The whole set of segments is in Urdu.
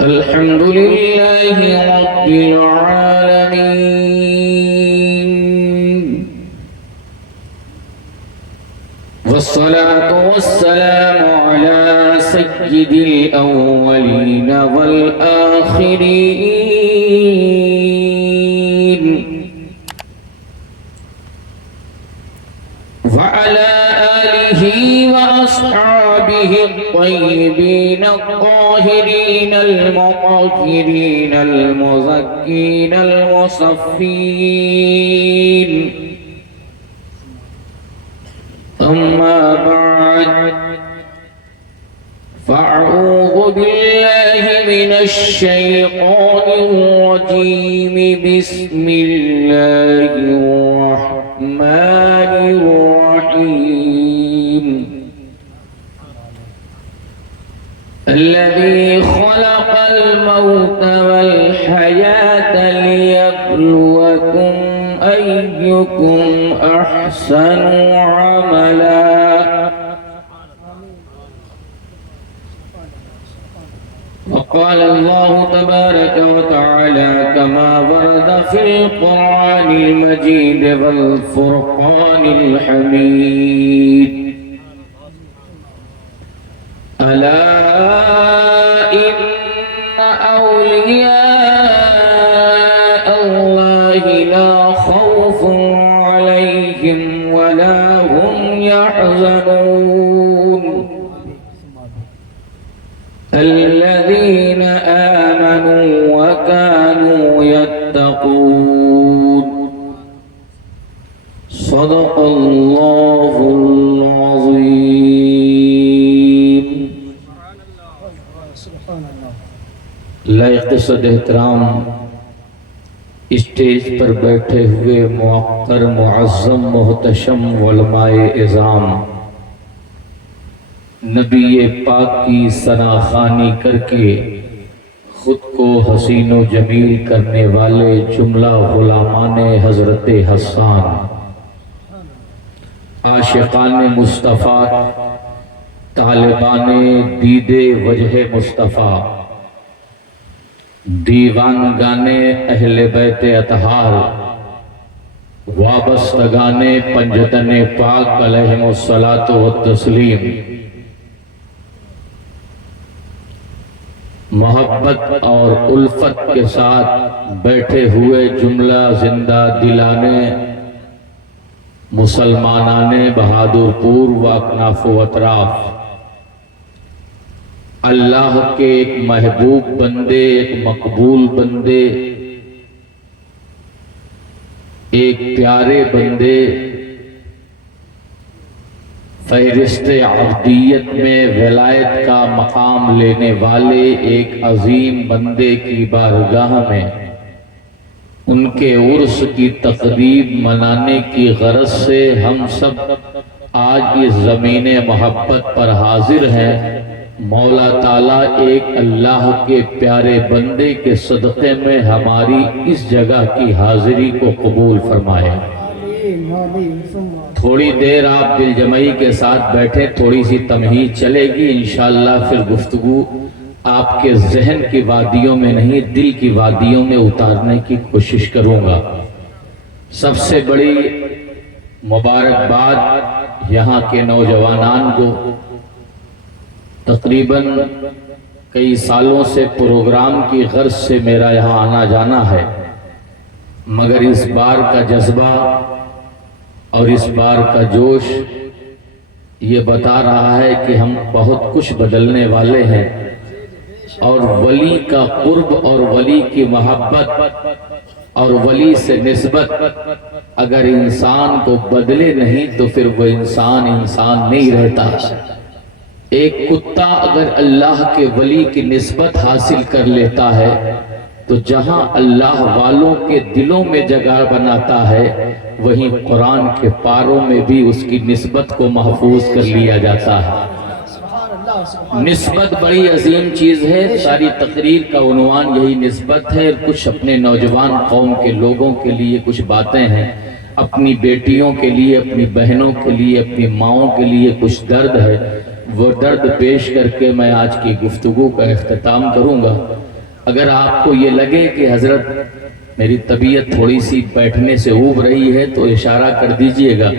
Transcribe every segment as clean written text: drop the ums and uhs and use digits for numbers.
الحمد لله رب العالمين، والصلاة والسلام على سيد الأولين والآخرين، وعلى آله وأصحابه الطيبين الطاهرين المطهرين المزكين المصفين. أما بعد، فأعوذ بالله من الشيطان الرجيم. بسم الله الرحمن الرحيم. الذي خلق الموت والحياة ليبلوكم أيكم أحسن عملا. وقال الله تبارك وتعالى كما ورد في القرآن المجيد والفرقان الحميد: ألا إن أولياء الله لا خوف عليهم ولا هم يحزنون الذين آمنوا وكانوا يتقون. صدق الله العظيم. لائق صد احترام اسٹیج پر بیٹھے ہوئے موقر معظم محتشم علماء اعظام، نبی پاک کی ثنا خوانی کر کے خود کو حسین و جمیل کرنے والے جملہ غلامان حضرت حسان، عاشقان مصطفیٰ، طالبان دید وجہ مصطفیٰ، دیوان گانے اہل بیت اطہار، وابستگان پنجتن پاک علیہم الصلاۃ والتسلیم، محبت اور الفت کے ساتھ بیٹھے ہوئے جملہ زندہ دلانے مسلمانان بہادر پور و اکناف و اطراف، اللہ کے ایک محبوب بندے، ایک مقبول بندے، ایک پیارے بندے، فہرست عبدیت میں ولایت کا مقام لینے والے ایک عظیم بندے کی بارگاہ میں ان کے عرس کی تقریب منانے کی غرض سے ہم سب آج اس زمین محبت پر حاضر ہیں۔ مولا تعالیٰ ایک اللہ کے پیارے بندے کے صدقے میں ہماری اس جگہ کی حاضری کو قبول فرمائے۔ تھوڑی دیر آپ دل جمعی کے ساتھ بیٹھے، تھوڑی سی تمہید چلے گی، انشاءاللہ پھر گفتگو آپ کے ذہن کی وادیوں میں نہیں، دل کی وادیوں میں اتارنے کی کوشش کروں گا۔ سب سے بڑی مبارکباد یہاں کے نوجوانان کو، تقریباً کئی سالوں سے پروگرام کی غرض سے میرا یہاں آنا جانا ہے، مگر اس بار کا جذبہ اور اس بار کا جوش یہ بتا رہا ہے کہ ہم بہت کچھ بدلنے والے ہیں، اور ولی کا قرب اور ولی کی محبت اور ولی سے نسبت اگر انسان کو بدلے نہیں تو پھر وہ انسان نہیں رہتا۔ ایک کتا اگر اللہ کے ولی کی نسبت حاصل کر لیتا ہے تو جہاں اللہ والوں کے دلوں میں جگہ بناتا ہے، وہیں قرآن کے پاروں میں بھی اس کی نسبت کو محفوظ کر لیا جاتا ہے۔ نسبت بڑی عظیم چیز ہے، ساری تقریر کا عنوان یہی نسبت ہے۔ کچھ اپنے نوجوان قوم کے لوگوں کے لیے کچھ باتیں ہیں، اپنی بیٹیوں کے لیے، اپنی بہنوں کے لیے، اپنی ماؤں کے لیے کچھ درد ہے، وہ درد پیش کر کے میں آج کی گفتگو کا اختتام کروں گا۔ اگر آپ کو یہ لگے کہ حضرت میری طبیعت تھوڑی سی بیٹھنے سے اوب رہی ہے تو اشارہ کر دیجئے گا،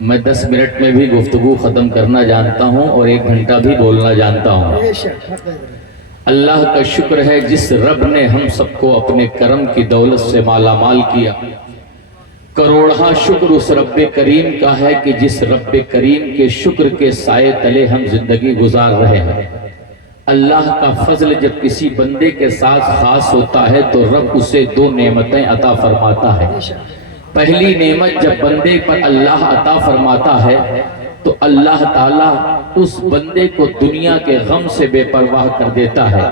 میں 10 منٹ میں بھی گفتگو ختم کرنا جانتا ہوں اور 1 گھنٹہ بھی بولنا جانتا ہوں۔ اللہ کا شکر ہے جس رب نے ہم سب کو اپنے کرم کی دولت سے مالا مال کیا۔ کروڑہا شکر اس رب کریم کا ہے کہ جس رب کریم کے شکر کے سائے تلے ہم زندگی گزار رہے ہیں۔ اللہ کا فضل جب کسی بندے کے ساتھ خاص ہوتا ہے تو رب اسے 2 نعمتیں عطا فرماتا ہے۔ پہلی نعمت جب بندے پر اللہ عطا فرماتا ہے تو اللہ تعالیٰ اس بندے کو دنیا کے غم سے بے پرواہ کر دیتا ہے۔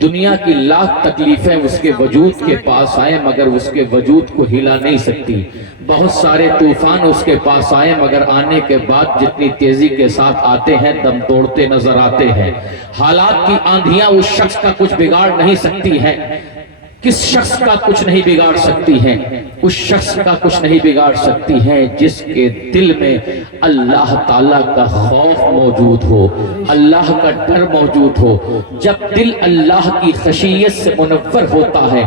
دنیا کی لاکھ تکلیفیں اس کے وجود کے پاس آئیں مگر اس کے وجود کو ہلا نہیں سکتی۔ بہت سارے طوفان اس کے پاس آئیں مگر آنے کے بعد جتنی تیزی کے ساتھ آتے ہیں دم توڑتے نظر آتے ہیں۔ حالات کی آندھیاں اس شخص کا کچھ بگاڑ نہیں سکتی ہیں۔ کس شخص کا کچھ نہیں بگاڑ سکتی ہیں؟ اس شخص کا کچھ نہیں بگاڑ سکتی ہیں جس کے دل میں اللہ تعالیٰ کا خوف موجود ہو، اللہ کا ڈر موجود ہو۔ جب دل اللہ کی خشیت سے منور ہوتا ہے،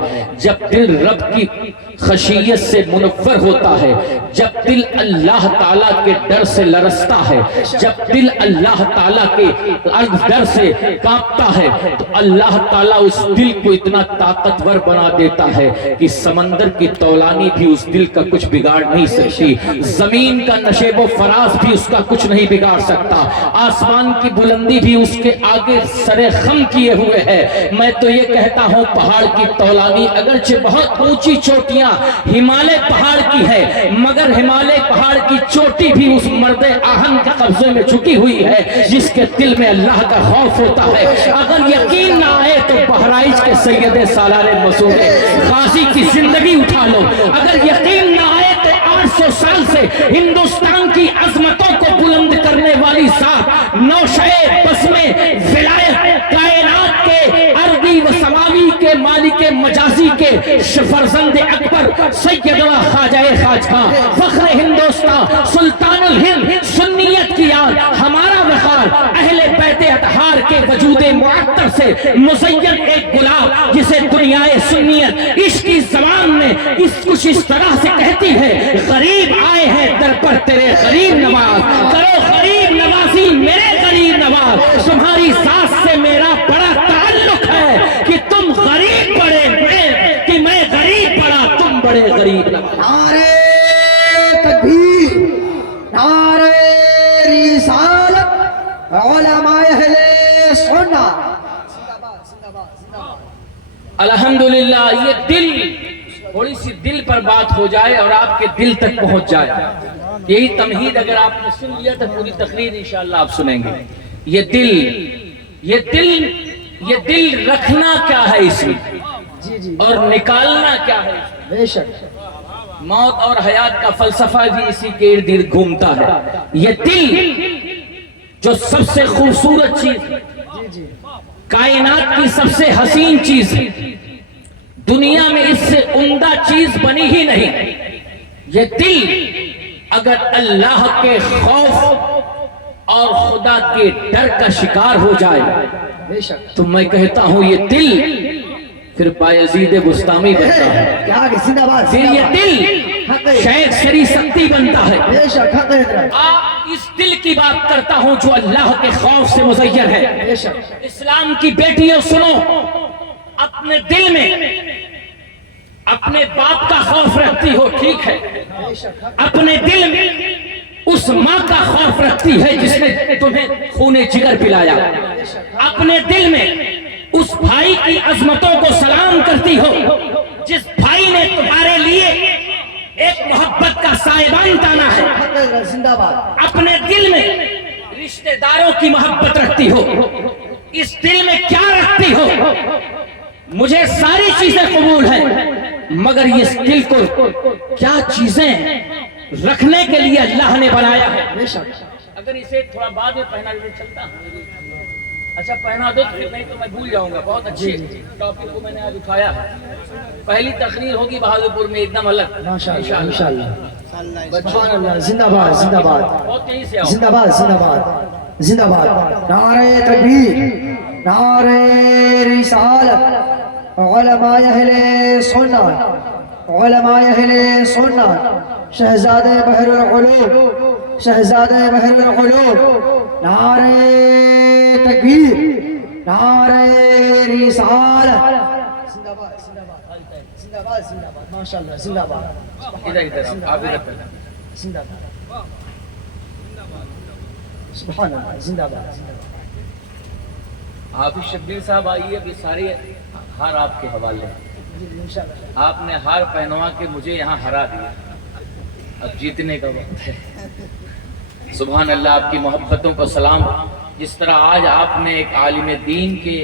جب دل رب کی خشیت سے منور ہوتا ہے، جب دل اللہ تعالیٰ کے ڈر سے لرزتا ہے، جب دل اللہ تعالیٰ کے ڈر سے کانپتا ہے تو اللہ تعالیٰ اس دل کو اتنا طاقتور بنا دیتا ہے کہ سمندر کی طولانی بھی اس دل کا کچھ بگاڑ نہیں سکتی، زمین کا نشیب و فراز بھی اس کا کچھ نہیں بگاڑ سکتا، آسمان کی بلندی بھی اس کے آگے سر خم کیے ہوئے ہے۔ میں تو یہ کہتا ہوں پہاڑ کی طولانی اگرچہ بہت اونچی چوٹیاں ہمالیہ پہاڑ کی ہے مگر ہمالیہ پہاڑ کی چوٹی بھی اس مرد آہن کے قبضے میں جھکی ہوئی ہے جس کے دل میں اللہ کا خوف ہوتا ہے۔ اگر یقین نہ آئے تو بہرائچ کے سید سالار مسعود غازی کی زندگی اٹھا لو، اگر یقین نہ آئے تو 800 سال سے ہندوستان کی عظمتوں کو بلند کرنے والی ذات نوشۂ بزم ولایت کائنات کے ارضی و سماوی کے مالک مجازی کے فرزند اکبر سیدنا خواجہ خواجہ فخر ہندوستان سلطان الہند سنیت کی یاد ہمارا وقار اہل بیت اطہار کے وجود معطر سے مزین ایک گلاب جسے دنیائے سنیت عشق کی زبان میں کچھ اس طرح سے کہتی ہے، غریب آئے ہیں در پر تیرے غریب نواز، کرو غریب نوازی میرے غریب نواز، تمہاری ذات سے میرا بڑا تعلق ہے کہ تم غریب بڑے کہ میں غریب بڑا تم بڑے غریب نواز۔ نعرہ تکبیر، نعرہ رسالت، علماء اہل سنت۔ الحمدللہ یہ دل تھوڑی سی دل پر بات ہو جائے اور آپ کے دل تک پہنچ جائے، یہی تمہید اگر آپ نے سن لیا تو پوری تقریر انشاءاللہ آپ سنیں گے۔ یہ دل رکھنا کیا ہے اس میں اور نکالنا کیا ہے، بے شک موت اور حیات کا فلسفہ بھی اسی کے ارد گرد گھومتا ہے۔ یہ دل جو سب سے خوبصورت چیز، کائنات کی سب سے حسین چیز، دنیا میں اس سے عمدہ چیز بنی ہی نہیں، یہ دل اگر اللہ کے خوف اور خدا کے ڈر کا شکار ہو جائے بے شک تو میں کہتا ہوں یہ دل پھر بایزید بستامی بنتا ہے، کیا کہ زندہ باد، پھر یہ دل شیخ سری سکتی بنتا ہے۔ بے شک حق ہے، آپ اس دل کی بات کرتا ہوں جو اللہ کے خوف سے مزین ہے۔ بے شک اسلام کی بیٹیوں سنو، اپنے دل میں اپنے باپ کا خوف رکھتی ہو ٹھیک ہے، اپنے دل میں اس ماں کا خوف رکھتی ہے جس نے تمہیں خون جگر پلایا، اپنے دل میں اس بھائی کی عظمتوں کو سلام کرتی ہو جس بھائی نے تمہارے لیے ایک محبت کا سائبان تانا ہے، زندہ باد، اپنے دل میں رشتہ داروں کی محبت رکھتی ہو، اس دل میں کیا رکھتی ہو؟ مجھے ساری چیزیں قبول ہیں مگر اس دل کو کیا چیزیں رکھنے کے لیے اللہ نے بنایا ہے؟ بے شک اگر اسے تھوڑا بعد میں پہنا دے چلتا، اچھا پہنا دو نہیں تو میں بھول جاؤں گا۔ بہت اچھی ٹاپک کو میں نے آج اٹھایا ہے، پہلی تقریر ہوگی بہادر پور میں ایک دم الگ ماشاءاللہ انشاءاللہ، سبحان اللہ، زندہ باد، زندہ باد، بہت تیزی سے آؤ۔ زندہ باد، زندہ باد، زندہ باد، نعرہ تکبیر، نعرہ رسالت، علماء اہل سنت، علماء اہل سنت، شہزادہ بحر العلوم، شہزادہ بحر العلوم، نعرہ تکبیر، نعرہ رسالت، زندہ باد زندہ باد زندہ باد زندہ باد، ماشاءاللہ زندہ باد، زندہ باد، سبحان اللہ، زندہ باد زندہ باد۔ حافظ شبیر صاحب آئیے، ابھی سارے ہار آپ کے حوالے ہیں۔ آپ نے ہار پہنوا کے مجھے یہاں ہرا دیا، اب جیتنے کا وقت ہے۔ سبحان اللہ، آپ کی محبتوں کو سلام۔ جس طرح آج آپ نے ایک عالم دین کے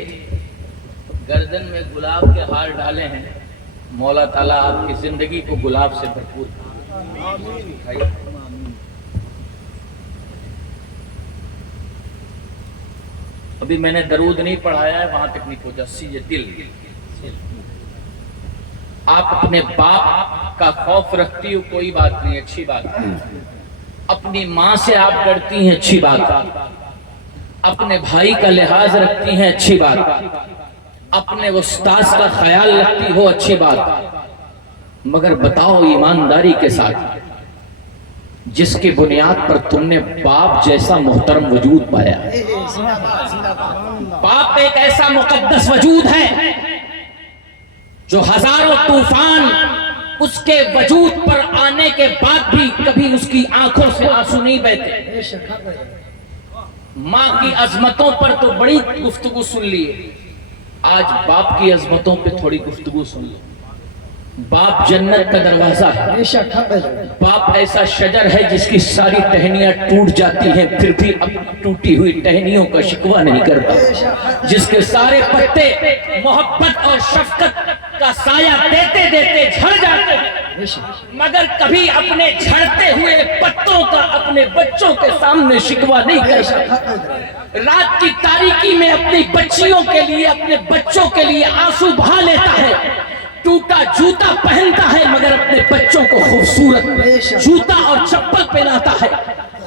گردن میں گلاب کے ہار ڈالے ہیں، مولا تعالیٰ آپ کی زندگی کو گلاب سے بھرپور کرے۔ ابھی میں نے درود نہیں پڑھایا ہے، وہاں تک نہیں پہنچا، سی دل۔ آپ اپنے باپ کا خوف رکھتی ہو، کوئی بات نہیں، اچھی بات ہے۔ اپنی ماں سے آپ ڈرتی ہیں، اچھی بات ہے۔ اپنے بھائی کا لحاظ رکھتی ہیں، اچھی بات ہے۔ اپنے استاذ کا خیال رکھتی ہو، اچھی بات ہے۔ مگر بتاؤ ایمانداری کے ساتھ، جس کی بنیاد پر تم نے باپ جیسا محترم وجود پایا، باپ ایک ایسا مقدس وجود ہے جو ہزاروں طوفان اس کے وجود پر آنے کے بعد بھی کبھی اس کی آنکھوں سے آنسو نہیں بہتے۔ ماں کی عظمتوں پر تو بڑی گفتگو سن لیے، آج باپ کی عظمتوں پہ تھوڑی گفتگو سن لی۔ باپ جنت کا دروازہ ہے، باپ ایسا شجر ہے جس کی ساری ٹہنیاں ٹوٹ جاتی ہیں پھر بھی اب ٹوٹی ہوئی ٹہنیوں کا شکوہ نہیں کرتا، جس کے سارے پتے محبت اور شفقت کا سایہ دیتے دیتے جھڑ جاتے ہیں، مگر کبھی اپنے جھڑتے ہوئے پتوں کا اپنے بچوں کے سامنے شکوہ نہیں کرتا۔ رات کی تاریکی میں اپنی بچیوں کے لیے، اپنے بچوں کے لیے آنسو بہا لیتا ہے، ٹوٹا جوتا پہنتا ہے مگر اپنے بچوں کو خوبصورت جوتا اور چپل پہناتا ہے،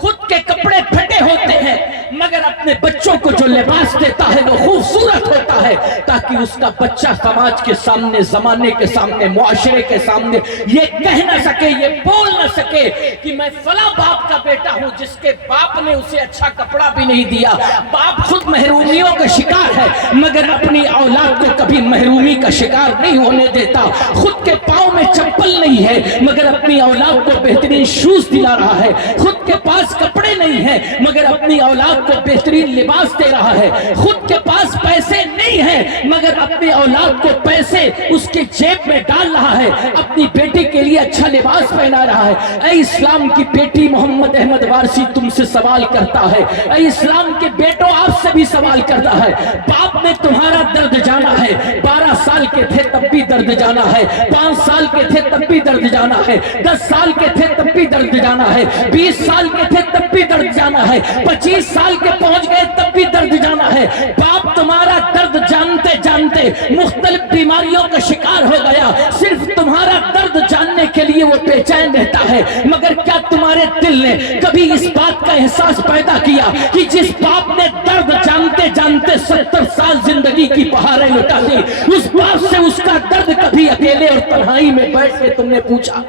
خود کے کپڑے پھٹے ہوتے ہیں مگر اپنے بچوں کو جو لباس دیتا ہے وہ خوبصورت ہوتا ہے، تاکہ اس کا بچہ سماج کے سامنے، زمانے کے سامنے، معاشرے کے سامنے یہ کہہ نہ سکے، یہ بول نہ سکے کہ میں فلاں باپ کا بیٹا ہوں جس کے باپ نے اسے اچھا کپڑا بھی نہیں دیا۔ باپ خود محرومیوں کا شکار ہے مگر اپنی اولاد کو کبھی محرومی کا شکار نہیں ہونے دیتا، خود کے پاؤں میں چپل نہیں ہے مگر اپنی اولاد کو بہترین شوز دلا رہا ہے، خود کے پاس کپڑے نہیں ہیں مگر اپنی اولاد کو بہترین لباس دے رہا ہے، خود کے پاس پیسے نہیں ہیں مگر اپنی اولاد کو پیسے اس کے جیب میں ڈال رہا ہے، اپنی بیٹی کے لیے اچھا لباس پہنا رہا ہے۔ اے اسلام کی بیٹی، محمد احمد وارثی تم سے سوال کرتا ہے، اے اسلام کے بیٹوں آپ سے بھی سوال کرتا ہے، باپ نے تمہارا درد جانا ہے، 12 سال کے تھے تب بھی درد جانا ہے، 5 سال کے تھے تب بھی درد جانا ہے، 10 سال کے تھے تب بھی درد جانا ہے، 20 سال کے تھے تب بھی درد جانا ہے، 25 سال کے پہنچ گئے تب بھی درد جانا ہے۔ باپ تمہارا درد جانتے جانتے مختلف بیماریوں کا شکار ہو گیا، صرف تمہارا درد جاننے کے لیے وہ بے چین رہتا ہے، مگر کیا تمہارے دل نے کبھی اس بات کا احساس پیدا کیا کہ جس باپ نے درد جانتے جانتے 70 سال زندگی کی بہاریں لٹا دی، اس باپ سے اس کا درد کبھی اکیلے اور تنہائی میں بیٹھ کے تم نے پوچھا؟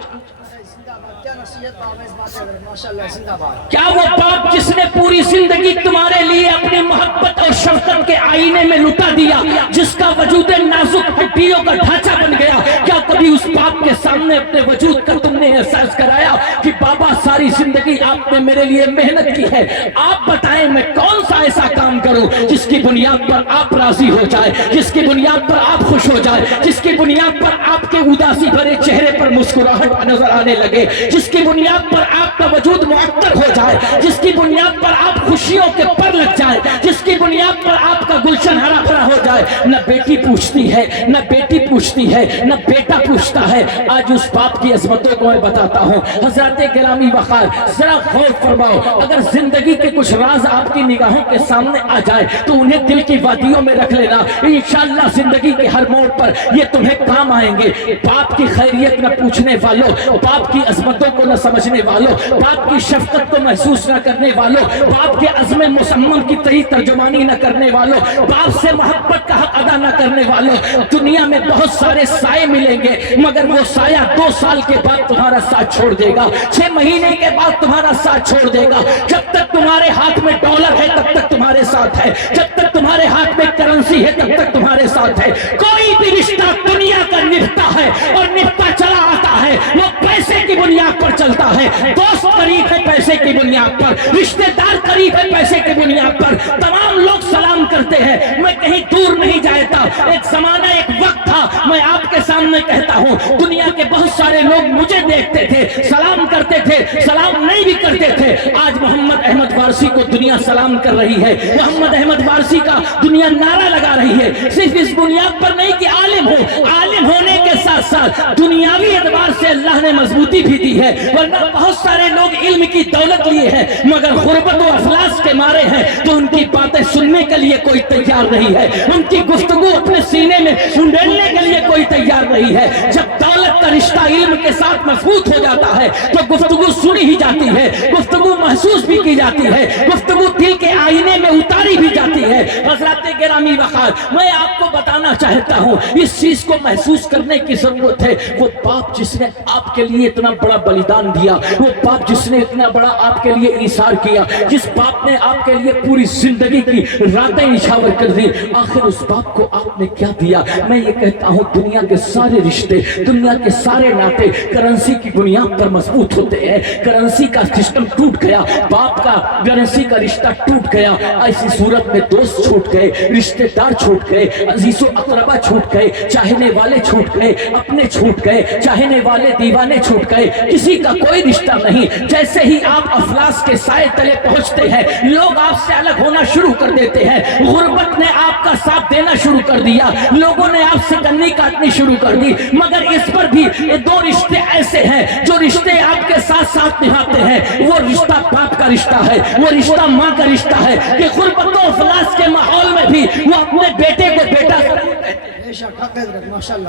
کیا وہ باپ جس نے پوری زندگی تمہارے لیے اپنی محبت اور شفقت کے آئینے میں لٹا دیا، جس کا وجود نازک ہڈیوں کا ڈھانچہ بن گیا، کیا کبھی اس باپ کے سامنے اپنے وجود کا تم نے احساس کرایا کہ بابا ساری زندگی آپ نے میرے لیے محنت کی ہے، آپ بتائیں میں کون سا ایسا کام کروں جس کی بنیاد پر آپ راضی ہو جائے، جس کی بنیاد پر آپ خوش ہو جائے، جس کی بنیاد پر آپ کے اداسی بھرے چہرے پر مسکراہٹ نظر آنے لگے، جس کی بنیاد پر آپ کا وجود معطر ہو جائے، جس کی بنیاد پر آپ خوشیوں کے پر لگ جائے، جس کی بنیاد پر آپ کا گلشن ہرا بھرا ہو جائے۔ نہ بیٹی پوچھتی ہے، نہ بیٹی پوچھتی ہے، نہ بیٹا پوچھتا ہے۔ آج اس باپ کی عظمتوں کو میں بتاتا ہوں۔ حضرات گرامی وقت وقار ذرا غور فرماؤ، اگر زندگی کے کچھ راز آپ کی نگاہوں کے سامنے آ جائے تو انہیں دل کی وادیوں میں رکھ لینا، انشاءاللہ زندگی کے ہر موڑ پر یہ تمہیں کام آئیں گے۔ باپ کی خیریت نہ پوچھنے والوں، باپ کی عظمتوں کو نہ سمجھنے والوں، باپ کی شفقت کو محسوس نہ کرنے والوں، باپ کے عزم مسمم کی صحیح ترجمانی نہ کرنے والوں، باپ سے محبت کا حق ادا نہ کرنے والوں، دنیا میں بہت سارے سائے ملیں گے مگر وہ سایہ 2 سال کے بعد تمہارا ساتھ چھوڑ دے گا، 6 مہینے کے بعد تمہارا ساتھ چھوڑ دے گا۔ جب تک تمہارے ہاتھ میں ڈالر ہے تب تک تمہارے ساتھ ہے، جب تک تمہارے ہاتھ میں کرنسی ہے تب تک تمہارے ساتھ ہے۔ کوئی بھی رشتہ دنیا کا نبھتا ہے اور نبھتا چلا آتا ہے وہ پیسے کی بنیاد پر چلتا ہے۔ دوست قریب ہے پیسے کی بنیاد پر، رشتہ دار قریب ہے پیسے کی بنیاد پر، تمام لوگ سلام کرتے ہیں۔ میں کہیں دور نہیں جاتا، ایک زمانہ ایک وقت تھا، میں آپ کے سامنے کہتا ہوں دنیا کے بہت سارے لوگ مجھے دیکھتے تھے، سلام کرتے تھے، سلام نہیں بھی کرتے تھے۔ آج محمد احمد وارثی کو دنیا سلام کر رہی ہے، محمد احمد وارثی کا دنیا نعرہ لگا رہی ہے، صرف اس بنیاد پر نہیں کہ عالم ہو، عالم ہونے کے ساتھ ساتھ دنیاوی اعتبار سے اللہ نے مضبوطی بھی دی ہے، ورنہ بہت سارے لوگ علم کی دولت لیے ہیں مگر غربت و افلاس کے مارے ہیں تو ان کی باتیں سننے کے لیے کوئی تیار نہیں ہے، ان کی گفتگو اپنے سینے میں انڈیلنے کے لیے کوئی تیار نہیں ہے۔ جب دولت کا رشتہ علم کے ساتھ مضبوط ہو جاتا ہے تو گفتگو سنی ہی جاتی ہے، گفتگو محسوس بھی کی جاتی ہے، گفتگو دل کے آئینے میں اتاری بھی جاتی ہے۔ حضرات گرامی وقار، میں آپ کو بتانا چاہتا ہوں اس چیز کو محسوس کرنے کی ضرورت ہے۔ وہ باپ جس نے آپ کے لیے اتنا بڑا بلیدان دیا، وہ باپ جس نے اتنا بڑا آپ کے لیے ایثار کیا، جس باپ نے آپ کے لیے پوری زندگی کی راتیں نچھاور کر دی، آخر اس باپ کو آپ نے کیا دیا؟ میں یہ کہتا ہوں دنیا کے سارے رشتے، دنیا کے سارے ناطے کرنسی کی بنیاد پر مضبوط ہوتے ہیں۔ کرنسی کا سسٹم ٹوٹ گیا، باپ کا کرنسی کا رشتہ ٹوٹ گیا، ایسی صورت میں دوست چھوٹ گئے، رشتہ دار چھوٹ گئے، عزیز و اقربا چھوٹ گئے، چاہنے والے چھوٹ گئے، اپنے چھوٹ گئے، چاہنے والے دیوانے چھوٹ گئے، کسی کا کوئی رشتہ نہیں۔ جیسے ہی آپ افلاس کے سائے تلے پہنچتے ہیں لوگ آپ سے الگ ہونا شروع کر دیتے ہیں، غربت نے آپ کا ساتھ دینا شروع کر دیا، لوگوں نے آپ سے کنی کاٹنی شروع کر دی، مگر اس پر بھی یہ 2 رشتے ایسے ہیں جو رشتے آپ کے ساتھ ساتھ نبھاتے ہیں۔ وہ رشتہ باپ کا رشتہ ہے، وہ رشتہ ماں کا رشتہ ہے کہ غربت و افلاس کے ماحول میں بھی وہ اپنے بیٹے کو بیٹا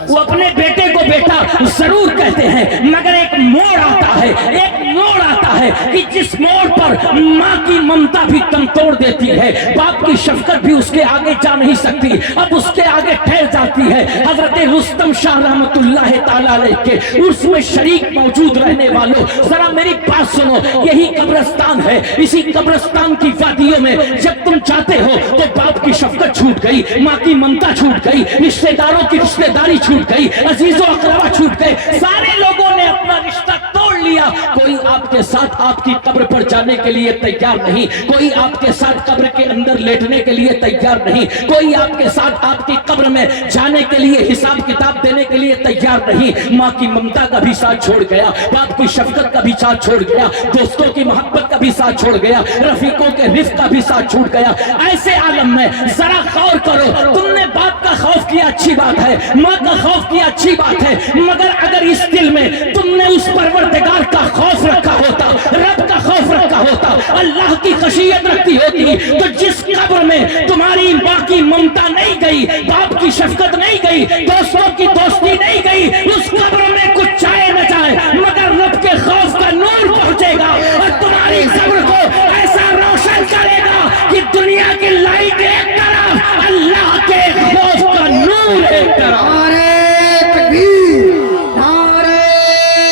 وہ اپنے بیٹے کو بیٹا ضرور کہتے ہیں، مگر ایک موڑ آتا ہے، ایک موڑ آتا ہے کہ جس موڑ پر ماں کی ممتا بھی دم توڑ دیتی ہے، باپ کی شفقت بھی اس کے آگے جا نہیں سکتی، اب اس کے آگے ٹھہر جاتی ہے۔ حضرت رستم شاہ رحمت اللہ تعالیٰ علیہ کے عرس میں شریک موجود رہنے والوں ذرا میری بات سنو، یہی قبرستان ہے، اسی قبرستان کی وادیوں میں جب تم چاہتے ہو تو باپ کی شفقت چھوٹ گئی، ماں کی ممتا چھوٹ گئی، رشتہ داروں کی رشتہ داری چھوٹ گئی، عزیز و اقربا چھوٹ گئے، سارے لوگوں نے اپنا رشتہ توڑ لیا۔ کوئی آپ کے ساتھ آپ کی قبر پر جانے کے لیے تیار نہیں، کوئی آپ کے ساتھ قبر کے اندر لیٹنے کے لیے تیار نہیں، کوئی آپ کے ساتھ آپ کی قبر میں جانے کے لیے حساب کتاب دینے کے لیے تیار نہیں۔ ماں کی ممتا کا بھی ساتھ چھوڑ گیا، باپ کی شفقت کا بھی ساتھ چھوڑ گیا، دوستوں کی محبت کا بھی ساتھ چھوڑ گیا، رفیقوں کے رفق کا بھی ساتھ چھوڑ گیا۔ ایسے عالم میں ذرا غور کرو، تم نے باپ کا خوف کیا اچھی بات ہے، ماں کا خوف کیا اچھی بات ہے، مگر اگر اس دل میں تم نے اس پروردگار کا خوف رکھا ہوتا، رب کا خوف رکھا ہوتا، اللہ کی خشیت رکھتی ہوتی، تو جس قبر میں تمہاری ماں کی ممتا نہیں گئی، باپ کی شفقت نہیں گئی، دوستوں کی دوستی نہیں گئی، اس قبر میں کچھ چاہے نہ چاہے مگر رب کے خوف کا نور پہنچے گا اور تمہاری قبر کو ایسا روشن کرے گا کہ دنیا کی لائٹ ایک طرف، اللہ کے خوف کا نور ایک طرف۔ نعرہ تکبیر، نعرہ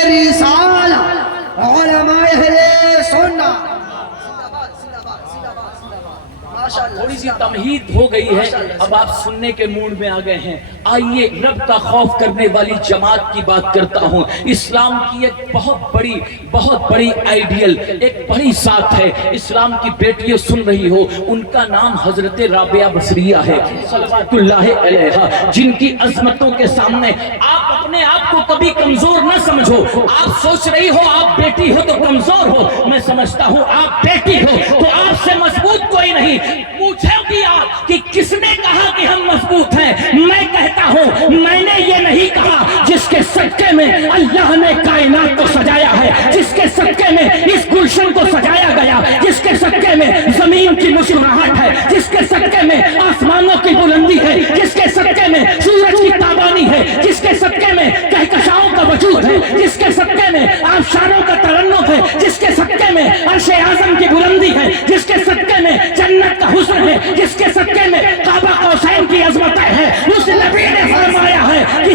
رسالہ، علماء اہل سنت، تھوڑی سی تمہید ہو گئی ہے، اب آپ سننے کے موڈ میں آ گئے ہیں۔ آئیے رب کا خوف کرنے والی جماعت کی بات کرتا ہوں۔ اسلام کی ایک بہت بڑی آئیڈیل، ایک بڑی ساتھ ہے، اسلام کی بیٹیاں سن رہی ہو، ان کا نام حضرت رابعہ بصریہ ہے صلوات اللہ علیہا، جن کی عظمتوں کے سامنے آپ اپنے آپ کو کبھی کمزور نہ سمجھو۔ آپ سوچ رہی ہو آپ بیٹی ہو تو کمزور ہو، میں سمجھتا ہوں آپ بیٹی ہو تو آپ سے مضبوط کوئی نہیں۔ پوچھو گی آپ کہ کس نے کہا کہ ہم مضبوط ہیں؟ میں کہتا ہوں میں نے یہ نہیں کہا، جس کے صدقے میں اللہ نے کائنات کو سجایا ہے، جس کے صدقے میں اس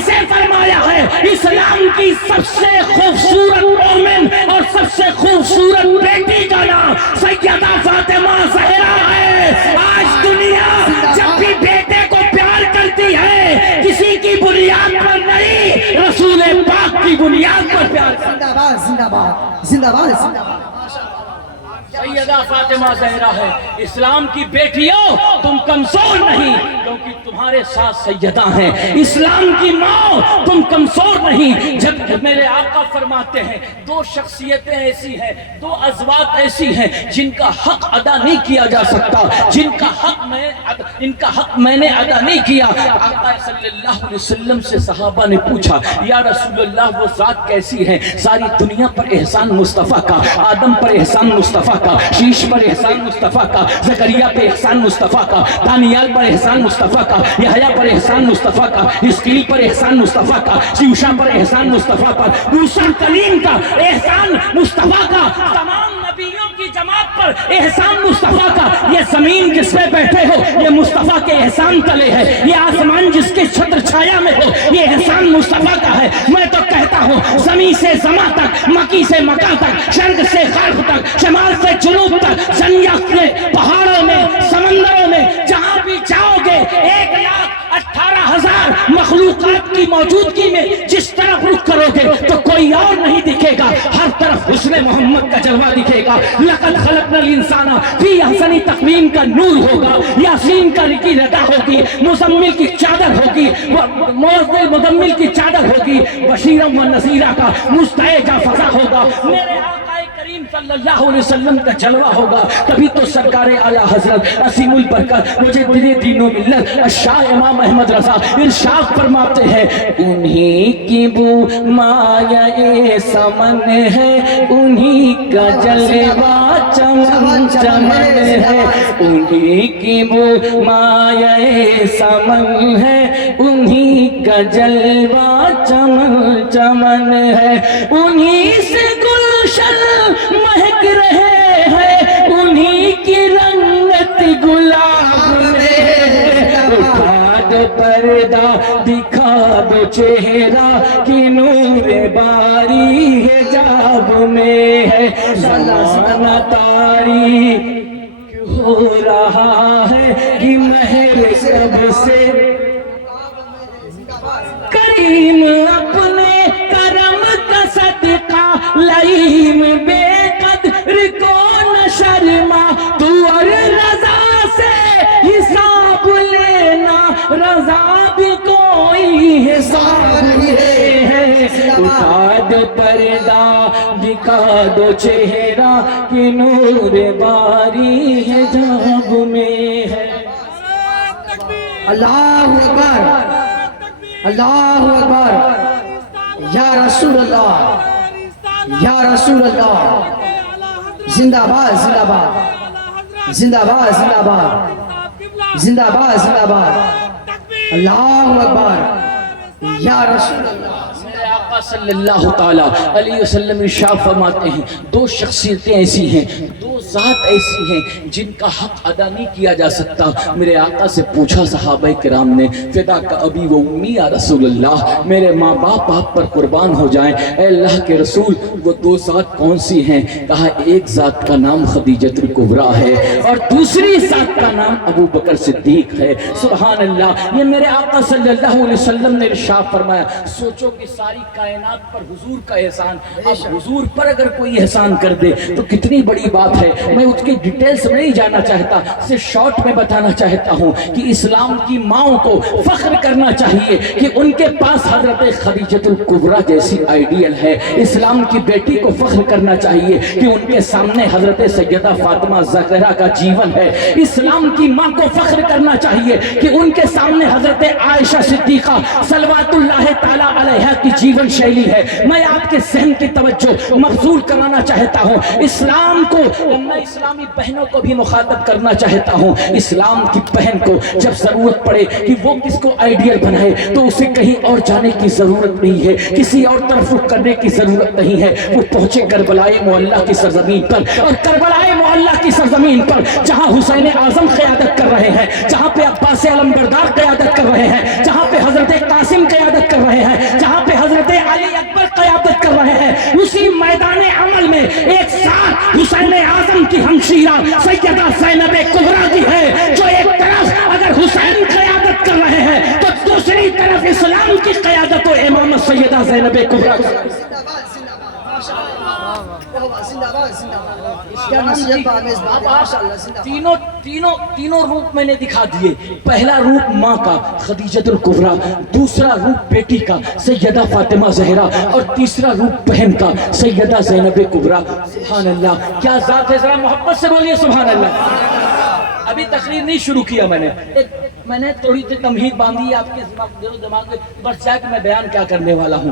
سے فرمایا ہے اسلام کی سب سے خوبصورت مومن اور سب سے خوبصورت بیٹی کا نام سیدہ فاطمہ زہرا ہے. آج دنیا جب بھی بیٹے کو پیار کرتی ہے کسی کی بنیاد پر نہیں، رسول پاک کی بنیاد پر پیار کرتی ہے. زندہ باد زندہ باد زندہ باد زندہ باد. سیدہ فاطمہ زہرا ہے. اسلام کی بیٹیوں تم کمزور نہیں کیونکہ تمہارے ساتھ سیدہ ہیں. اسلام کی ماں تم کمزور نہیں. جب میرے آقا فرماتے ہیں دو شخصیتیں ایسی ہیں، دو ازواج ایسی ہیں جن کا حق ادا نہیں کیا جا سکتا، ان کا حق میں نے ادا نہیں کیا. آقا صلی اللہ علیہ وسلم سے صحابہ نے پوچھا یا رسول اللہ وہ ذات کیسی ہے؟ ساری دنیا پر احسان مصطفیٰ کا، آدم پر احسان مصطفیٰ کا، شیش پر احسان مصطفیٰ کا، زکریا پہ احسان مصطفیٰ کا، دانیال پر احسان مصطفیٰ کا، یحییٰ پر احسان مصطفیٰ کا، حزقیل پر احسان مصطفیٰ کا، یوشع پر احسان مصطفیٰ کا، موسیٰ کلیم کا احسان مصطفیٰ کا، تمام نبیوں کی جماعت پر احسان مصطفیٰ کا. یہ زمین جس پہ بیٹھے ہو یہ مصطفیٰ کے احسان تلے ہے. یہ آسمان جس کے چھتر چھایا میں ہو یہ احسان مصطفیٰ کا ہے. میں تو کہتا ہوں زمین سے زماں تک، مکی سے مکہ تک، شرق سے غرب تک، شمال سے جنوب تک، سنیا کے پہاڑوں میں، سمندروں میں جہاں بھی جاؤ گے 1,18,000 مخلوقات کی موجودگی میں جس طرف رخ کرو گے تو کوئی اور نہیں دکھے گا، ہر طرف حسن محمد کا جلوہ دکھے گا. لقد خلقنا الانسان فی احسن تقویم کا نور ہوگا، یاسین کا کی ردا ہوگی، مزمل کی چادر ہوگی، مزمل کی چادر ہوگی، بشیرم و نذیرہ کا مستعجہ فضا ہوگا. میرے آقا کریم صلی اللہ علیہ وسلم کا جلوہ ہوگا. تبھی تو سرکار اعلیٰ حضرت عظیم البرکت مجدد دین و ملت شاہ امام احمد رضا ارشاد فرماتے ہیں انہی کی بو مایہ سمن ہے، انہی کا جلوہ چمن چمن ہے، انہی کی بو مایہ سمن ہے، انہی کا جلوہ چمن چمن ہے، انہی سے گلشن مہک رہے ہیں، انہی کی رنگت گلاب میں. اٹھا دو پردہ دکھا دو چہرہ کہ نور باری حجاب میں ہے. زمانہ تاریک ہو رہا ہے کہ مہر کب سے کریم اپنے کرم کا صدقہ لئیم بے قدر کو نہ شرما. تو اور رضا سے حساب لینا، رضا بھی کوئی حساب ہے. اٹھا دو پردہ دکھا دو چہرہ کہ نور باری حجاب میں ہے. اللہ اکبر اللہ اکبر. یا رسول اللہ یا رسول اللہ. زندہ باد زندہ باد زندہ باد زندہ باد زندہ باد زندہ باد. اللہ اکبر یا رسول اللہ. میرے آقا صلی اللہ تعالیٰ علیہ وسلم ارشاد فرماتے ہیں دو شخصیتیں ایسی ہیں، دو ذات ایسی ہیں جن کا حق ادا نہیں کیا جا سکتا. میرے آقا سے پوچھا صحابہ کرام نے فدا کا ابی و امی یا رسول اللہ، میرے ماں باپ آپ پر قربان ہو جائیں اے اللہ کے رسول، وہ دو ذات کون سی ہیں؟ کہا ایک ذات کا نام خدیجۃ الکبریٰ ہے اور دوسری ذات کا نام ابو بکر صدیق ہے. سبحان اللہ. یہ میرے آقا صلی اللہ علیہ وسلم نے ارشاد فرمایا. سوچو کہ ساری کائنات پر حضور کا احسان، اب حضور پر اگر کوئی احسان کر دے تو کتنی بڑی بات ہے. میں اس کی ڈیٹیلز میں نہیں جانا چاہتا، صرف شارٹ میں بتانا چاہتا ہوں کہ اسلام کی ماؤں کو فخر کرنا چاہیے کہ ان کے پاس حضرت خدیجۃ الکبریٰ جیسی آئیڈیل ہے. اسلام کی بیٹی کو فخر کرنا چاہیے کہ ان کے سامنے حضرت سیدہ فاطمہ زہرا کا جیون ہے. اسلام کی ماں کو فخر کرنا چاہیے کہ ان کے سامنے حضرت عائشہ صدیقہ صلوات اللہ تعالی علیہا کی جیون شیلی ہے. میں آپ کے ذہن کی توجہ مبذول کرانا چاہتا ہوں. اسلام کو میں اسلامی بہنوں کو بھی مخاطب کرنا چاہتا ہوں. اسلام کی بہن کو جب ضرورت پڑے کہ وہ کس کو آئیڈیل بنائے تو اسے کہیں اور جانے کی ضرورت نہیں ہے، کسی اور طرف رخ کرنے کی ضرورت نہیں ہے. وہ پہنچے کربلائے معلیٰ کی سرزمین پر، اور کربلائے معلیٰ کی سرزمین پر جہاں حسین اعظم قیادت کر رہے ہیں، جہاں پہ عباس علمبردار قیادت کر رہے ہیں، جہاں پہ حضرت قاسم قیادت کر کر رہے ہیں جہاں پہ حضرت علی اکبر قیادت کر رہے ہیں، اسی میدان عمل میں ایک ساتھ حسین اعظم کی ہمشیرہ سیدہ زینب کبریٰ کی ہے، جو ایک طرف اگر حسین قیادت کر رہے ہیں تو دوسری طرف اسلام کی قیادت و امامت سیدہ زینب کبریٰ کی ہے۔ تینوں روپ میں نے دکھا دیے۔ پہلا روپ ماں کا خدیجہ الکبریٰ، دوسرا روپ بیٹی کا سیدہ فاطمہ زہرا، اور تیسرا روپ بہن کا سیدہ زینب کبریٰ۔ سبحان اللہ، کیا ذات ہے، ذرا محبت سے بولیے سبحان اللہ۔ ابھی تقریر نہیں شروع کیا میں نے تھوڑی سی تمہید باندھی آپ کے دماغ میں، بس جا کہ میں بیان کیا کرنے والا ہوں۔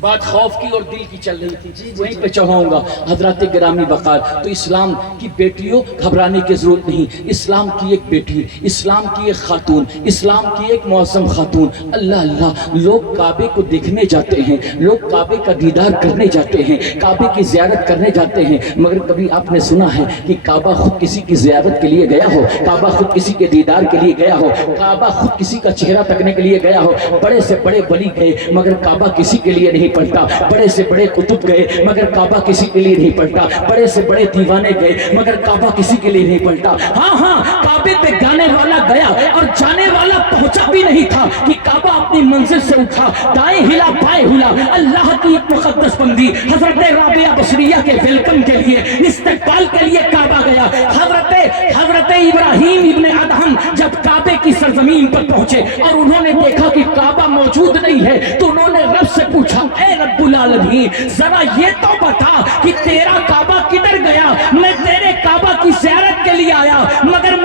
بات خوف کی اور دل کی چل رہی تھی، وہیں پہ چڑھاؤں گا۔ حضرات گرامی وقار، تو اسلام کی بیٹیوں گھبرانے کی ضرورت نہیں، اسلام کی ایک بیٹی، اسلام کی ایک خاتون، اسلام کی ایک معظم خاتون۔ اللہ اللہ، لوگ کعبے کو دیکھنے جاتے ہیں، لوگ کعبے کا دیدار کرنے جاتے ہیں، کعبے کی زیارت کرنے جاتے ہیں، مگر کبھی آپ نے سنا ہے کہ کعبہ خود کسی کی زیارت کے لیے گیا ہو، کعبہ خود کسی کے دیدار کے لیے گیا ہو، کعبہ خود کسی کا چہرہ تکنے کے لیے گیا ہو؟ بڑے سے بڑے ولی گئے مگر کعبہ کسی کے لیے نہیں پڑھتا، بڑے سے بڑے کتب گئے مگر کعبہ کسی کے لیے نہیں پڑھتا، بڑے سے بڑے دیوانے گئے مگر کعبہ کسی کے لیے نہیں پڑھتا۔ ہاں کعبے پہ جانے والا گیا اور جانے والا پہنچا بھی نہیں تھا کہ کعبہ اپنی منزل سے اٹھا، دائیں ہلا بائیں ہلا، اللہ کی ایک مقدس بندی حضرت رابعہ بصریہ کے ویلکم کے لیے، استقبال کے لیے کعبہ گیا۔ حضرت ابراہیم ابن ادہم جب کعبے کی سرزمین پر پہنچے اور انہوں نے دیکھا کہ کعبہ موجود نہیں ہے تو انہوں نے رب سے پوچھا، اے رب العالمین ذرا یہ تو بتا کہ تیرا کعبہ کدھر گیا؟ میں تیرے کعبہ کی زیارت کے لیے آیا مگر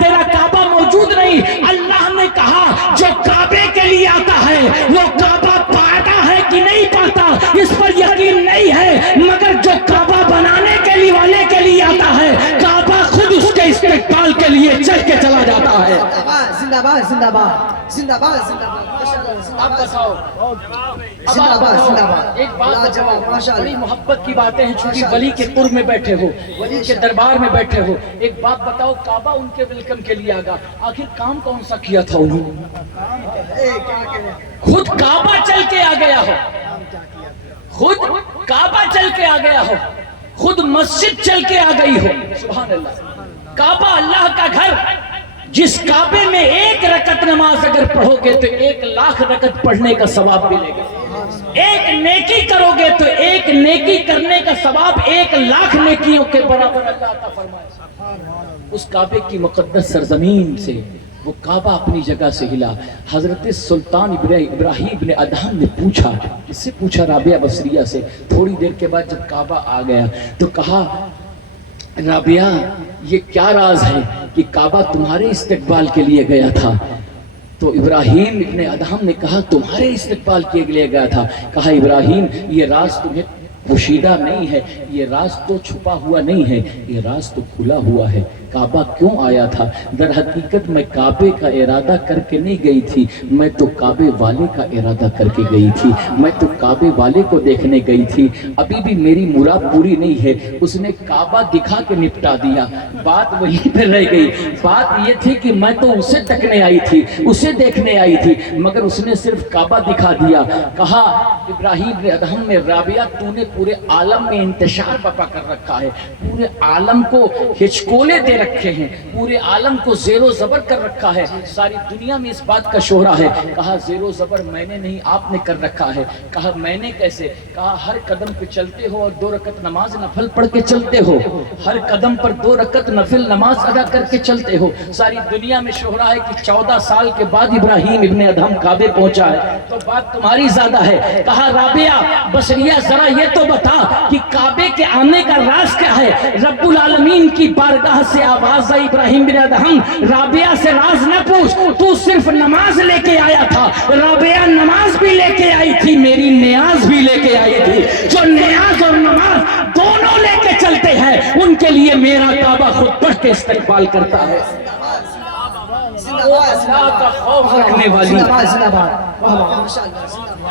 تیرا کعبہ موجود نہیں۔ اللہ نے کہا جو کعبے کے لیے آتا ہے وہ کعبہ پاتا ہے کہ نہیں پاتا اس پر یقین نہیں ہے، مگر جو کعبہ بنانے کے لیے والے کے لیے آتا ہے کعبہ خود اس کے استقبال کے لیے چل کے چلا جاتا ہے۔ زندہ باد زندہ باد زندہ باد زندہ باد۔ آپ بتاؤ، ایک بات بتاؤ، بڑی محبت کی باتیں ہیں، چونکہ ولی کے قرب میں بیٹھے ہو، ولی کے دربار میں بیٹھے ہو، ایک بات بتاؤ، کعبہ ان کے ویلکم کے لیے آگا، آخر کام کون سا کیا تھا انہوں نے؟ خود کعبہ چل کے آ گیا ہو، خود کعبہ چل کے آ گیا ہو، خود مسجد چل کے آ گئی ہو۔ سبحان اللہ، کعبہ اللہ کا گھر، جس کعبے میں ایک رکعت نماز اگر پڑھو گے تو 1,00,000 رکعت پڑھنے کا ثواب ملے گا، ایک نیکی کرو گے تو ایک نیکی کرنے کا ثواب 1,00,000 نیکیوں کے برابر اللہ عطا فرمائے۔ اس کعبے کی مقدس سرزمین سے وہ کعبہ اپنی جگہ سے ہلا۔ حضرت سلطان ابراہیم بن ادہم نے پوچھا، اس سے پوچھا رابعہ بصریہ سے، تھوڑی دیر کے بعد جب کعبہ آ گیا تو کہا، رابعہ یہ کیا راز ہے کہ کعبہ تمہارے استقبال کے لیے گیا تھا؟ تو ابراہیم ابن ادہم نے کہا تمہارے استقبال کے لیے گیا تھا۔ کہا ابراہیم یہ راز تمہیں پوشیدہ نہیں ہے، یہ راز تو چھپا ہوا نہیں ہے، یہ راز تو کھلا ہوا ہے۔ کعبہ کیوں آیا تھا؟ در حقیقت میں کعبے کا ارادہ کر کے نہیں گئی تھی، میں تو کعبے والے کا ارادہ کر کے گئی تھی، میں تو کعبے والے کو دیکھنے گئی تھی۔ ابھی بھی میری مراد پوری نہیں ہے، اس نے کعبہ دکھا کے نپٹا دیا، بات وہیں پہ رہ گئی۔ بات یہ تھی کہ میں تو اسے تکنے آئی تھی، اسے دیکھنے آئی تھی، مگر اس نے صرف کعبہ دکھا دیا۔ کہا ابراہیم بن ادہم نے، رابعہ تو نے پورے عالم میں انتشار بپا کر رکھا ہے، پورے عالم کو ہچکولے دے رکھے ہیں، پورے عالم کو زیر و زبر کر رکھا ہے، ساری دنیا میں اس بات کا شہرہ ہے۔ کہا زیر و زبر میں نے نہیں آپ نے کر رکھا ہے۔ کہا میں نے کیسے؟ کہا ہر قدم پہ چلتے ہو اور 2 رکعت نماز نفل پڑھ کے چلتے ہو، ہر قدم پر 2 رکعت نفل نماز ادا کر کے چلتے ہو۔ ساری دنیا میں شہرہ ہے کہ 14 سال کے بعد ابراہیم ابن ادہم کعبے پہنچا ہے، تو بات تمہاری زیادہ ہے۔ کہا رابعہ بصریہ ذرا یہ تو بتا کہ کعبے کے آنے کا راز کیا ہے؟ رب العالمین کی بارگاہ سے آواز آئی، ابراہیم بن ادہم رابعہ سے راز نہ پوچھ، تو صرف نماز لے کے آیا تھا، رابعہ نماز بھی لے کے آئی تھی، میری نیاز بھی لے کے آئی تھی۔ جو نیاز اور نماز دونوں لے کے چلتے ہیں ان کے لیے میرا کعبہ خود پڑھ کے استقبال کرتا ہے۔ اللہ کا خوف رکھنے والی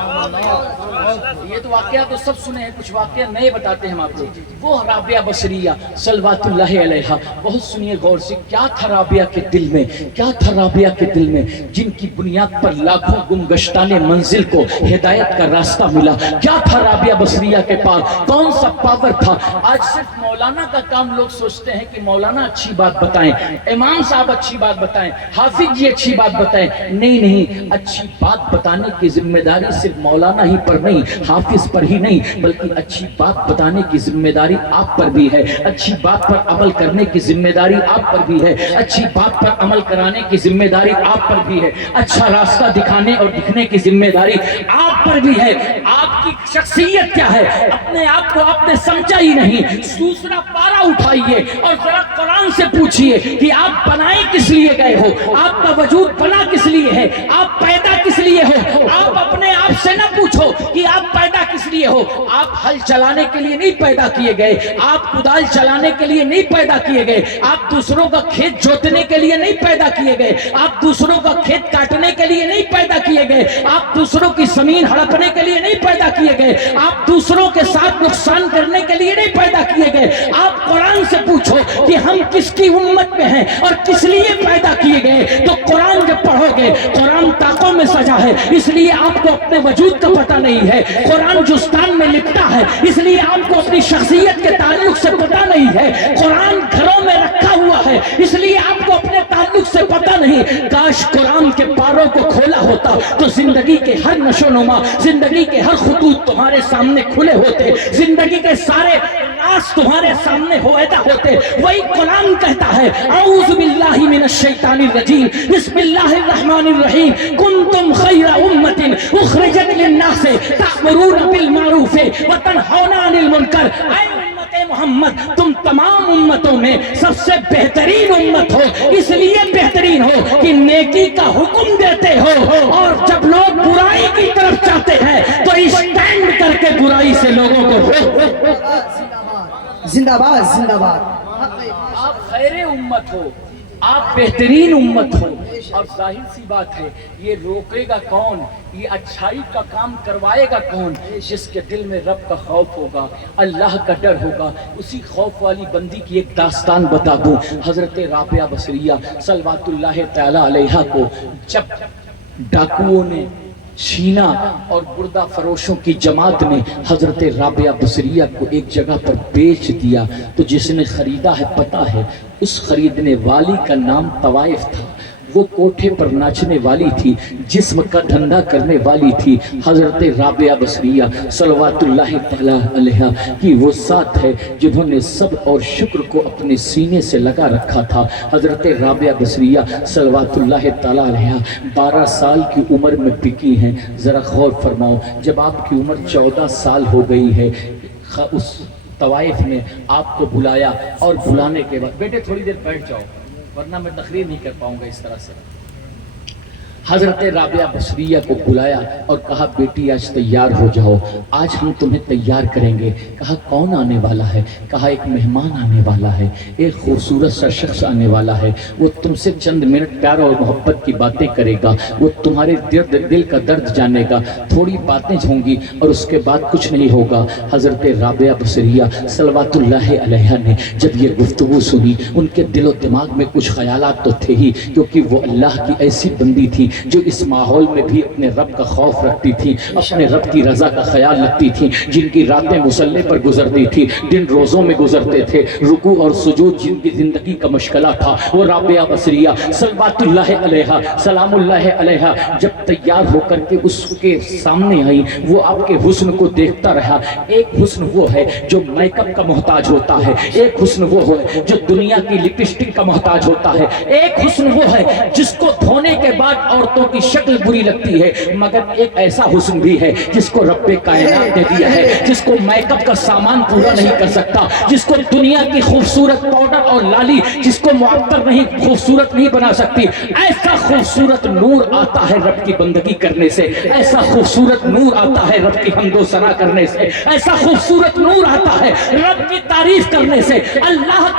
یہ تو واقعہ تو سب سنے ہیں، کچھ واقعہ نئے بتاتے ہیں ہم آپ کو. وہ رابعہ بصریہ صلوات اللہ علیہا، بہت سنیے غور سے، کیا تھا رابعہ کے دل میں، کیا تھا رابعہ کے دل میں، جن کی بنیاد پر لاکھوں گمگشتان منزل کو ہدایت کا راستہ ملا. کیا تھا رابعہ بصریہ کے پاس، کون سا پاور تھا؟ آج صرف مولانا کا کام لوگ سوچتے ہیں کہ مولانا اچھی بات بتائیں، امام صاحب اچھی بات بتائیں، حافظ جی اچھی بات بتائیں. نہیں، اچھی بات بتانے کی ذمہ داری صرف مولانا ہی پر نہیں، حافظ پر ہی نہیں، بلکہ اچھی بات بتانے کی ذمہ داری آپ پر بھی ہے. اچھی بات پر عمل کرنے کی ذمہ داری آپ پر بھی ہے. اچھی بات پر عمل کرانے کی ذمہ داری آپ پر بھی ہے. اچھا راستہ دکھانے اور دکھنے کی ذمہ داری آپ پر بھی ہے. آپ کی شخصیت کیا ہے، اپنے آپ کو آپ نے سمجھا ہی نہیں. دوسرا پارا اٹھائیے اور ذرا قرآن سے پوچھئے کہ آپ بنائے کس لیے گئے ہو، آپ کا وجود بنا کس لیے ہے، آپ پیدا کس لیے ہو. آپ اپنے آپ سے نہ پوچھو کہ آپ پیدا کس لیے ہو. آپ ہل چلانے کے لیے نہیں پیدا کیے گئے، آپ کدال چلانے کے لیے نہیں پیدا کیے گئے، آپ دوسروں کا کھیت جوتنے کے لیے نہیں پیدا کیے گئے، آپ دوسروں کا کھیت کاٹنے کے لیے نہیں پیدا کیے گئے، آپ دوسروں کی زمین ہڑپنے کے لیے نہیں پیدا کیے گئے، آپ دوسروں کے ساتھ نقصان کرنے کے لیے نہیں پیدا کیے گئے. آپ قرآن سے پوچھو کہ ہم کس کی امت میں ہیں اور کس لیے پیدا کیے گئے. تو قرآن جب پڑھو گے، قرآن طاقوں میں سجا ہے اس لیے آپ کو اپنے وجود کا پتہ نہیں ہے. قرآن جستان میں لپٹا ہے اس لیے آپ کو اپنی شخصیت کے تعلق سے پتہ نہیں ہے. قرآن گھروں میں رکھا ہوا ہے اس لیے آپ کو اپنے تعلق سے پتہ نہیں. کاش قرآن کے پاروں کو کھولا ہوتا تو زندگی کے ہر نشو نما، زندگی کے ہر خطوط تمہارے سامنے کھلے ہوتے، زندگی کے سارے راز تمہارے سامنے ہوتا ہوتے. وہی قرآن کہتا ہے اعوذ باللہ من الشیطان الرجیم بسم اللہ الرحمن الرحیم کنتم خیر امت اخرجت للناس تأمرون بالمعروف وتنہون عن المنکر. اے امت محمد، تم تمام امتوں میں سب سے بہترین امت ہو. اس لیے بہترین ہو کہ نیکی کا حکم دیتے ہو اور جب لوگ برائی کی طرف جاتے ہیں تو اسٹینڈ کر کے برائی سے لوگوں کو روکو. زندہ باد زندہ باد. آپ خیر امت ہو، آپ بہترین امت ہو. اور ظاہر سی بات ہے یہ روکے گا کون، یہ اچھائی کا کام کروائے گا کون؟ جس کے دل میں رب کا خوف ہوگا، اللہ کا ڈر ہوگا. اسی خوف والی بندی کی ایک داستان بتا دوں. حضرت رابعہ بصریہ صلوات اللہ تعالی علیہا کو جب ڈاکوؤں نے چھینا اور گردہ فروشوں کی جماعت نے حضرت رابعہ بصریہ کو ایک جگہ پر بیچ دیا تو جس نے خریدا ہے پتہ ہے، اس خریدنے والی کا نام طوائف تھا. وہ کوٹھے پر ناچنے والی تھی، جسم کا دھندا کرنے والی تھی. حضرت رابعہ بصریہ صلوات اللہ تعالی علیہا کی وہ ساتھ ہے جنہوں نے صبر اور شکر کو اپنے سینے سے لگا رکھا تھا. حضرت رابعہ بصریہ صلوات اللہ تعالی علیہا 12 سال کی عمر میں بکی ہیں. ذرا غور فرماؤ، جب آپ کی عمر 14 سال ہو گئی ہے، اس طوائف نے آپ کو بلایا اور بلانے کے بعد بیٹے تھوڑی دیر بیٹھ جاؤ ورنہ میں تقریر نہیں کر پاؤں گا اس طرح سے. حضرت رابعہ بصریہ کو بلایا اور کہا بیٹی آج تیار ہو جاؤ، آج ہم تمہیں تیار کریں گے. کہا کون آنے والا ہے؟ کہا ایک مہمان آنے والا ہے، ایک خوبصورت سا شخص آنے والا ہے. وہ تم سے چند منٹ پیار اور محبت کی باتیں کرے گا، وہ تمہارے دل کا درد جانے گا، تھوڑی باتیں ہوں گی اور اس کے بعد کچھ نہیں ہوگا. حضرت رابعہ بصریہ صلوات اللہ علیہا نے جب یہ گفتگو سنی، ان کے دل و دماغ میں کچھ خیالات تو تھے ہی، کیونکہ وہ اللہ کی ایسی بندی تھی جو اس ماحول میں بھی اپنے رب کا خوف رکھتی تھی، اپنے رب کی رضا کا خیال رکھتی تھی، جن کی راتیں مصلے پر گزرتی تھی، دن روزوں میں گزرتے تھے، رکوع اور سجود جن کی زندگی کا مشغلہ تھا. وہ رابعہ بصریہ صلوات اللہ علیہا سلام اللہ علیہا جب تیار ہو کر کے اس کے سامنے آئی، وہ آپ کے حسن کو دیکھتا رہا. ایک حسن وہ ہے جو میک اپ کا محتاج ہوتا ہے، ایک حسن وہ ہے جو دنیا کی لپسٹک کا محتاج ہوتا ہے، ایک حسن وہ ہے جس کو دھونے کے بعد عورتوں کی شکل بری لگتی ہے، مگر ایک ایسا حسن بھی ہے جس کو رب کائنات نے دیا ہے، جس کو میک اپ کا سامان پورا نہیں کر سکتا، جس کو دنیا کی خوبصورت پاؤڈر اور لالی جس کو معطر نہیں خوبصورت نہیں بنا سکتی. ایسا خوبصورت نور آتا ہے رب کی بندگی کرنے سے، ایسا خوبصورت نور آتا ہے رب کی حمد و ثنا کرنے سے، ایسا خوبصورت نور آتا ہے رب کی تعریف کرنے سے. اللہ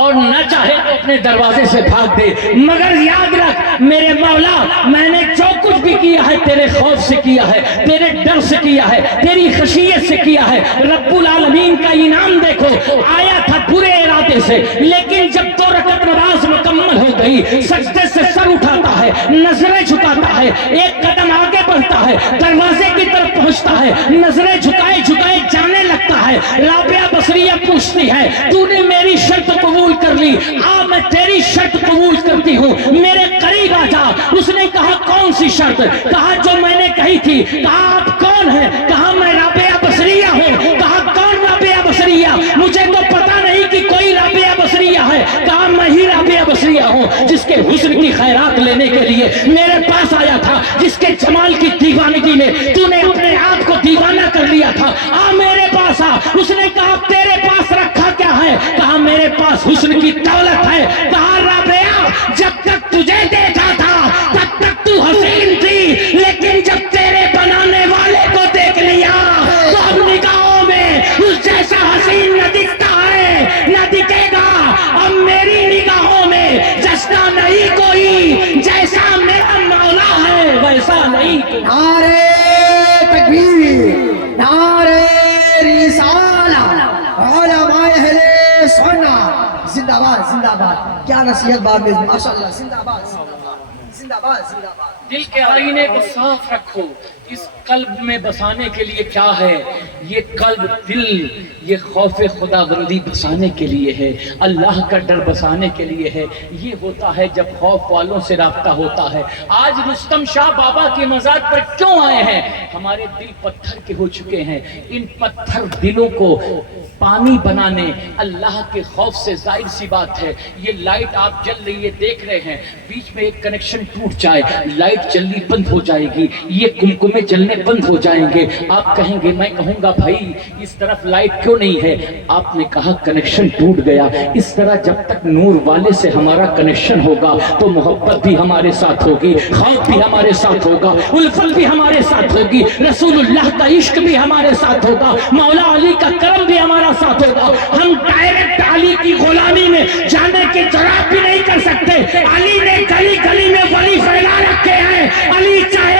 اور نہ چاہے تو اپنے دروازے سے بھاگ دے، مگر یاد رکھ میرے مولا میں نے جو کچھ بھی کیا ہے تیرے خوف سے کیا ہے، تیرے ڈر سے کیا ہے، تیری خشیت سے کیا ہے۔ رب العالمین کا انعام دیکھو، آیا تھا برے ارادے سے، لیکن جب 2 رکعت نماز مکمل ہو گئی سجدے سے سر اٹھاتا ہے، نظریں جھکاتا ہے، ایک قدم آگے بڑھتا ہے، دروازے کی طرف پہنچتا ہے، نظریں جھکائے جھکائے جانے لگتا ہے۔ رابعہ بصریہ پوچھتی ہے تو نے میری شرط قبول کر لی، میں تیری شرط قبول کرتی ہوں، میرے قریب آ جا۔ اس نے کہا کون سی شرط؟ کہا جو میں نے کہی تھی۔ کہا آپ کون ہیں؟ کہا میں رابعہ بصریہ ہوں۔ کہا کون رابعہ بصریہ؟ مجھے تو پتا نہیں کہ کوئی رابعہ بصریہ ہے۔ کہا میں ہی رابعہ بصریہ ہوں جس کے حسن کی خیرات لینے کے لیے میرے پاس آیا تھا، جس کے جمال کی دیوانگی میں تو نے اپنے آپ کو دیوانہ کر لیا تھا، آ میرے پاس آ۔ اس نے کہا تیرے پاس رکھا کیا ہے؟ کہا میرے پاس حسن کی دولت ہے۔ کہا رابعہ جب تک تجھے دیکھا تھا تب تک تو حسین تھی، لیکن جب تیرے بنانے والے کو دیکھ لیا تو اب نگاہوں میں اس جیسا حسین نہ دکھتا ہے نہ دکھے گا۔ اب میری نگاہوں میں جیسا نہیں کوئی، جیسا میرا مولا ہے ویسا نہیں کوئی۔ نعرے تکبیر، نعرے رسالہ، علماء اہل سنت زندہ باد زندہ باد۔ کیا نصیحت بات میں ماشاءاللہ، زندہ باد زندہ باد زندہ باد۔ دل کے آئینے کو صاف رکھو، اس قلب میں بسانے کے لیے کیا ہے؟ یہ قلب دل یہ خوف خدا بندی بسانے کے لیے ہے، اللہ کا ڈر بسانے کے لیے ہے۔ یہ ہوتا ہے جب خوف والوں سے رابطہ ہوتا ہے۔ آج رستم شاہ بابا کی مزار پر کیوں آئے ہیں؟ ہمارے دل پتھر کے ہو چکے ہیں، ان پتھر دلوں کو پانی بنانے اللہ کے خوف سے ظاہر سی بات ہے۔ یہ لائٹ آپ جل رہی ہے دیکھ رہے ہیں، بیچ میں ایک کنیکشن ٹوٹ جائے لائٹ جلنی بند ہو جائے گی، یہ کمکمے جلنے بند ہو جائیں گے۔ آپ کہیں گے، میں کہوں گا بھائی اس طرف لائٹ کیوں نہیں ہے؟ آپ نے کہا کنیکشن ٹوٹ گیا۔ اس طرح جب تک نور والے سے ہمارا کنیکشن ہوگا تو محبت بھی ہمارے ساتھ ہوگی، خوف بھی ہمارے ساتھ ہوگا، الفت بھی ہمارے ساتھ ہوگی، رسول اللہ کا عشق بھی ہمارے ساتھ ہوگا، مولا علی کا کرم بھی ہمارا ساتھ ہوگا۔ ہم ڈائریکٹ علی کی غلامی میں جانے کے جرات بھی نہیں کر سکتے۔ علی نے گلی گلی میں ولی پھیلا رکھے ہیں، علی چاہے